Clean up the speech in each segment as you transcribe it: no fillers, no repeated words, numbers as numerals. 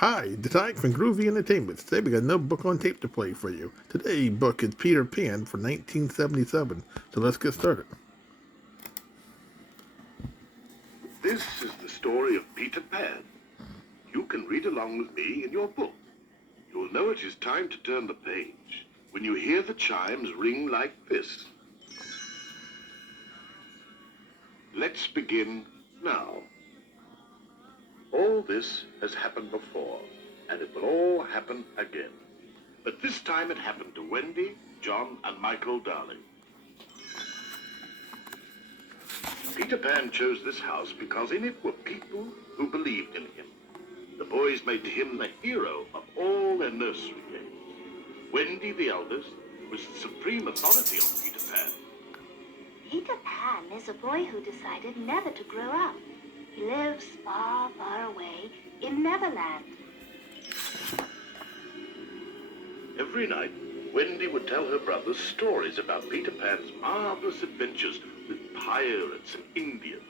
Hi, Detect from Groovy Entertainment. Today we got another book on tape to play for you. Today's book is Peter Pan for 1977. So let's get started. This is the story of Peter Pan. You can read along with me in your book. You will know it is time to turn the page when you hear the chimes ring like this. Let's begin now. All this has happened before, and it will all happen again. But this time it happened to Wendy, John, and Michael Darling. Peter Pan chose this house because in it were people who believed in him. The boys made him the hero of all their nursery games. Wendy, the eldest, was the supreme authority on Peter Pan. Peter Pan is a boy who decided never to grow up. He lives far, far away in Neverland. Every night, Wendy would tell her brothers stories about Peter Pan's marvelous adventures with pirates and Indians.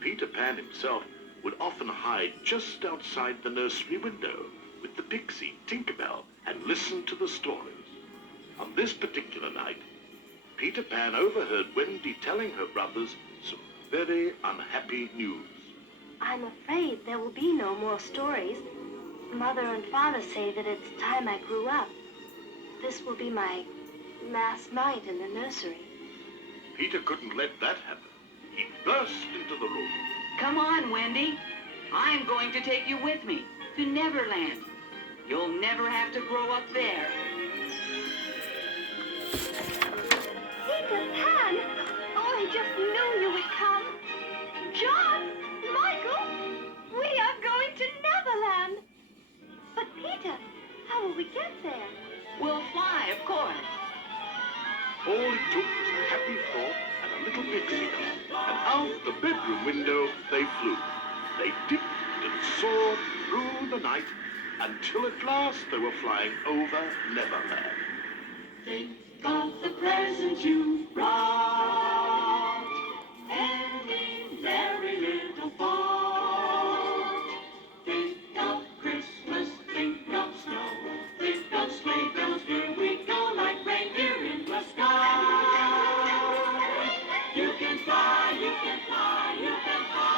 Peter Pan himself would often hide just outside the nursery window with the pixie Tinkerbell and listen to the stories. On this particular night, Peter Pan overheard Wendy telling her brothers some very unhappy news. I'm afraid there will be no more stories. Mother and Father say that it's time I grew up. This will be my last night in the nursery. Peter couldn't let that happen. He burst into the room. Come on, Wendy. I'm going to take you with me to Neverland. You'll never have to grow up there. Peter Pan! Oh, I just knew you would come. John! Michael! We are going to Neverland! But Peter, how will we get there? We'll fly, of course. All it took was a happy thought and a little pixie dust, and out the bedroom window they flew. They dipped and soared through the night until at last they were flying over Neverland. Think of the present you brought, any merry little thought. Think of Christmas, think of snow, think of sleigh bells, here we go like reindeer in the sky. You can fly, you can fly, you can fly.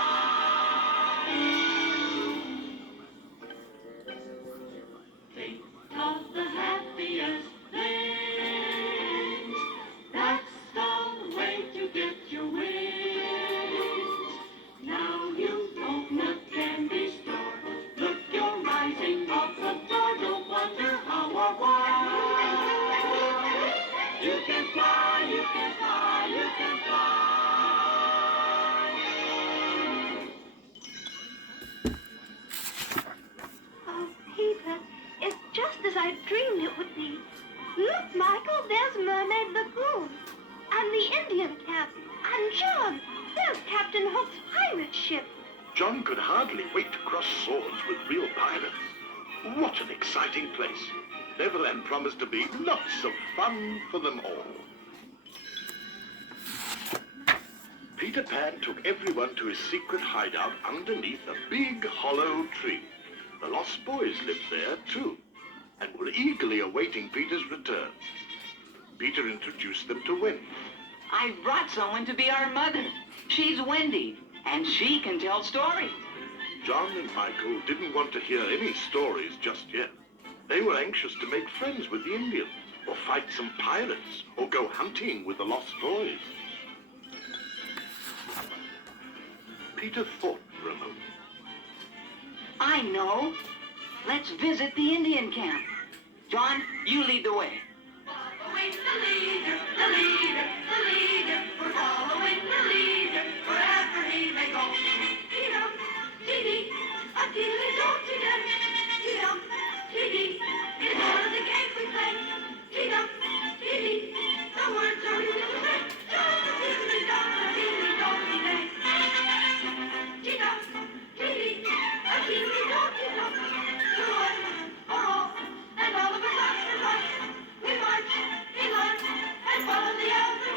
Think of the happiest things. That's the way to get your wings. Now you open a candy store. Look, you're rising off the door. Don't wonder how or why. You can fly, you can fly, you can fly. Oh, Peter, it's just as I dreamed it would be. Look, Michael, there's Mermaid Lagoon. And the Indian camp. And John, there's Captain Hook's pirate ship. John could hardly wait to cross swords with real pirates. What an exciting place. Neverland promised to be lots of fun for them all. Peter Pan took everyone to his secret hideout underneath a big hollow tree. The Lost Boys lived there too, and were eagerly awaiting Peter's return. Peter introduced them to Wendy. I brought someone to be our mother. She's Wendy, and she can tell stories. John and Michael didn't want to hear any stories just yet. They were anxious to make friends with the Indians, or fight some pirates, or go hunting with the Lost Boys. Peter thought for a moment. I know. Let's visit the Indian camp. John, you lead the way. Following the leader, the leader, the leader. We're following the leader wherever he may go. Dee-dum, dee-dee, a dee-dee-dum, dee-dum, dee-dee. It's one of the games we play. Dee-dum, dee-dee. The words are easy to say. Just a dee-dee-dum, a dee-dee-dum, dee-dee. Dee-dum, dee-dee, a dee-dee-dum, dee-dum. To one or all, and all of us after us. We march, we learn, and follow the elder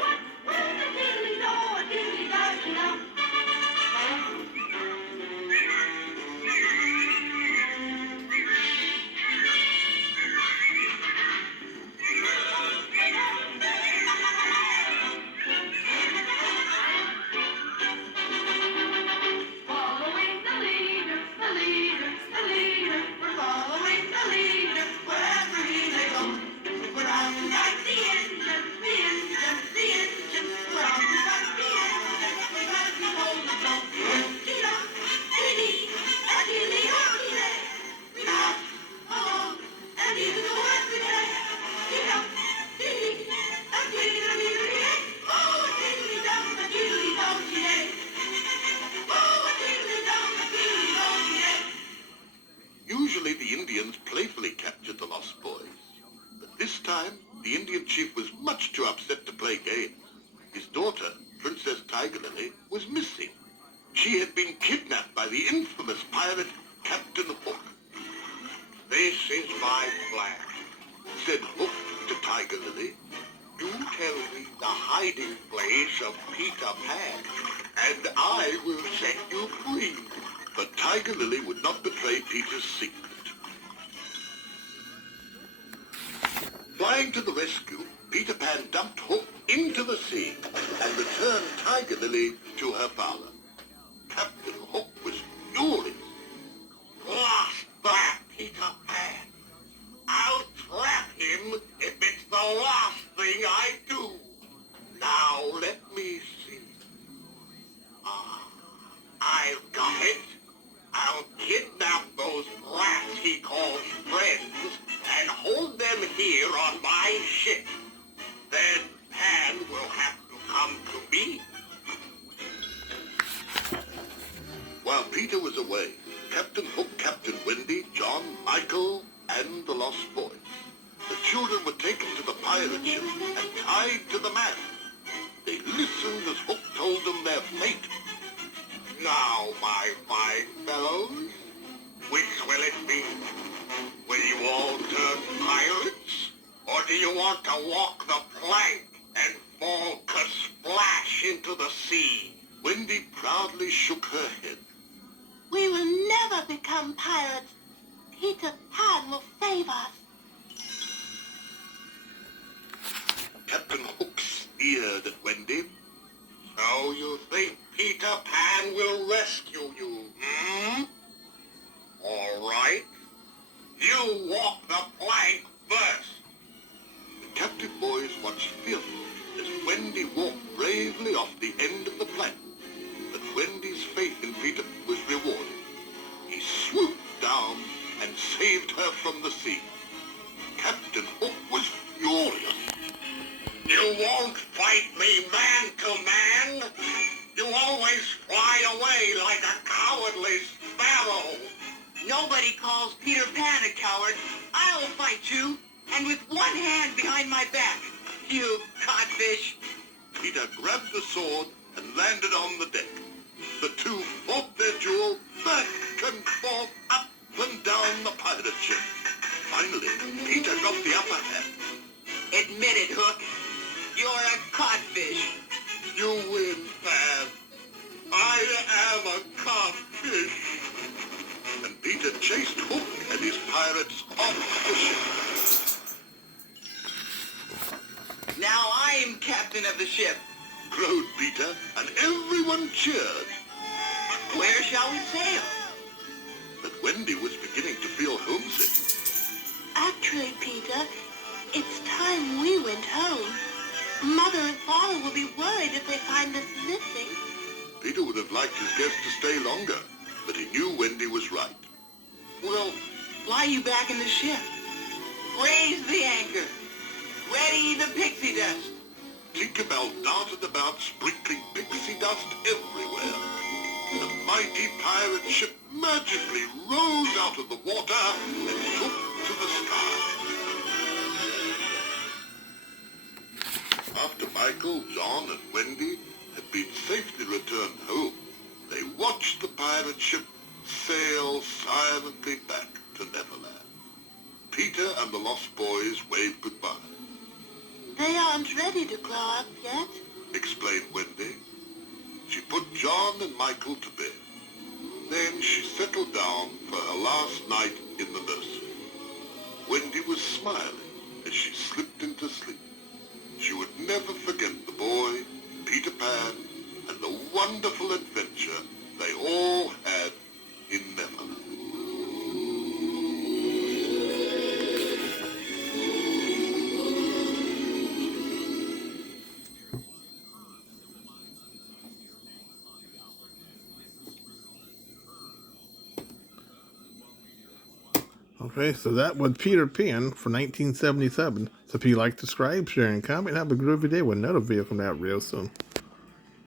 Usually the Indians playfully captured the lost boys. But this time, the Indian chief was much too upset to play games. His daughter, Princess Tiger Lily, was missing. She had been kidnapped by the infamous pirate Captain Hook. "This is my plan," said Hook to Tiger Lily. "You tell me the hiding place of Peter Pan, and I will set you free." But Tiger Lily would not betray Peter's secret. Flying to the rescue, Peter Pan dumped Hook into the sea and returned Tiger Lily to her father. Captain Hook was furious. "Lost that Peter Pan! I'll trap him if it's the last thing I do. Now let me see. I've got it. I'll kidnap those rats he calls friends and hold them here on my ship. Then Pan will have to come to me." While Peter was away, Captain Hook captured Wendy, John, Michael, and the lost boys. The children were taken to the pirate ship and tied to the mast. They listened as Hook told them their fate. "Now, my fine fellows, which will it be? Will you all turn pirates? Or do you want to walk the plank and fall splash into the sea?" Wendy proudly shook her head. We will never become pirates. Peter Pan will save us. Captain Hook sneered at Wendy. "So you think Peter Pan will rescue you, hmm? All right. You walk the plank first." The captive boys watched fearfully as Wendy walked bravely off the end of the plank. But Wendy's faith in Peter was rewarded. He swooped down and saved her from the sea. Captain Hook was furious. "You won't fight me man to man. You always fly away like a cowardly sparrow." Nobody calls Peter Pan a coward. I'll fight you, and with one hand behind my back, you codfish. Peter grabbed the sword and landed on the deck. The two fought their duel back and forth, up and down the pirate ship. Finally, Peter got the upper hand. Admit it, Hook. You're a codfish. "You win, Pan. I am a codfish." And Peter chased Hook and his pirates off the ship. Now I'm captain of the ship. Crowed Peter, and everyone cheered. Where shall we sail? But Wendy was beginning to feel homesick. Actually, Peter, it's time we went home. Mother and Father will be worried if they find us missing. Peter would have liked his guest to stay longer, but he knew Wendy was right. We'll fly you back in the ship. Raise the anchor. Ready the pixie dust. Tinkerbell darted about, sprinkling pixie dust everywhere. The mighty pirate ship magically rose out of the water and took to the sky. After Michael, John, and Wendy had been safely returned home, they watched the pirate ship sail silently back to Neverland. Peter and the lost boys waved goodbye. They aren't ready to grow up yet. Explained Wendy. She put John and Michael to bed. Then she settled down for her last night in the nursery. Wendy was smiling as she slipped into sleep. She would never forget the boy, Peter Pan, and the wonderful adventure they all had in Neverland. Okay, so that was Peter Pan for 1977. So if you like, subscribe, share, and comment, have a groovy day with another video coming out real soon.